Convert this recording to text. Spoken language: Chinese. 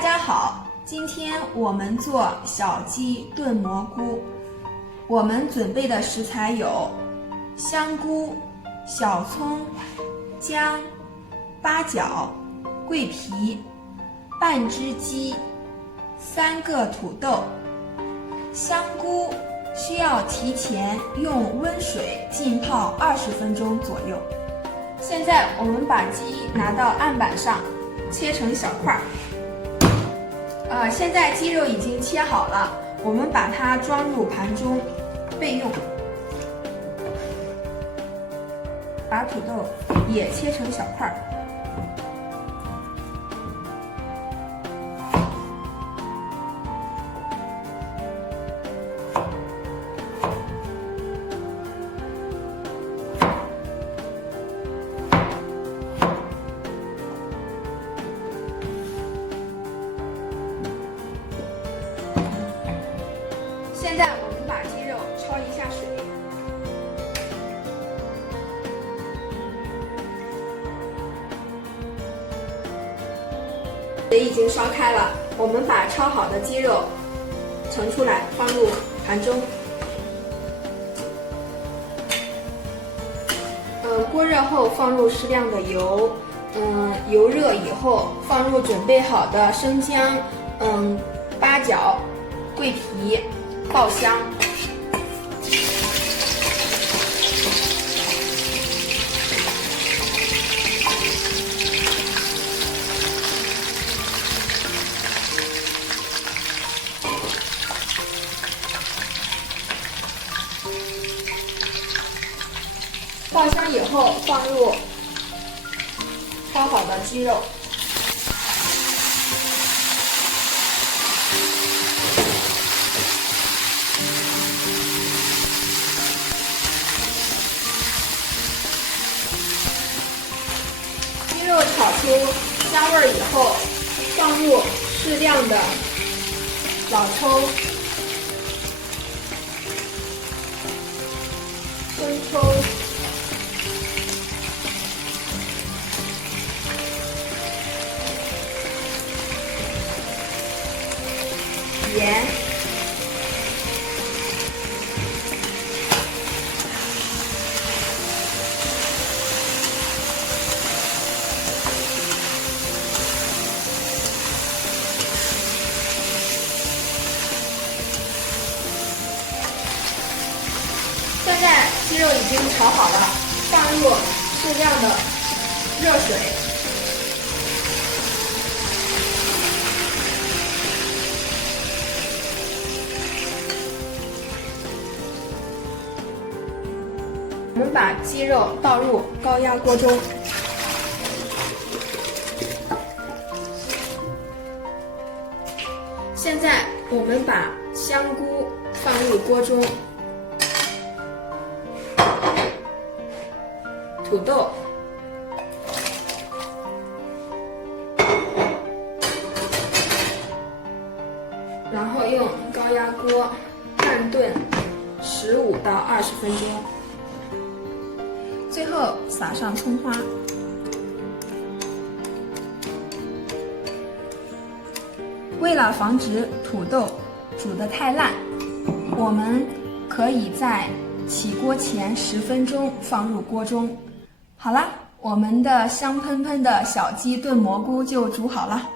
家好，今天我们做小鸡炖蘑菇。我们准备的食材有香菇、小葱、姜、八角、桂皮、半只鸡、3个土豆。香菇需要提前用温水浸泡20分钟左右。现在我们把鸡拿到案板上，切成小块儿。现在鸡肉已经切好了，我们把它装入盘中备用。把土豆也切成小块儿。现在我们把鸡肉焯一下水，水已经烧开了，我们把焯好的鸡肉盛出来，放入盘中。锅热后放入适量的油，油热以后放入准备好的生姜、八角、桂皮。爆香，爆香以后放入焯好的鸡肉。鸡肉炒出香味以后，放入适量的老抽、生抽、盐、现在鸡肉已经炒好了，放入适量的热水，我们把鸡肉倒入高压锅中，现在我们把香菇放入锅中。土豆、然后用高压锅慢炖15到20分钟，最后撒上葱花。为了防止土豆煮得太烂，我们可以在起锅前10分钟放入锅中。好啦，我们的香喷喷的小鸡炖蘑菇就煮好了。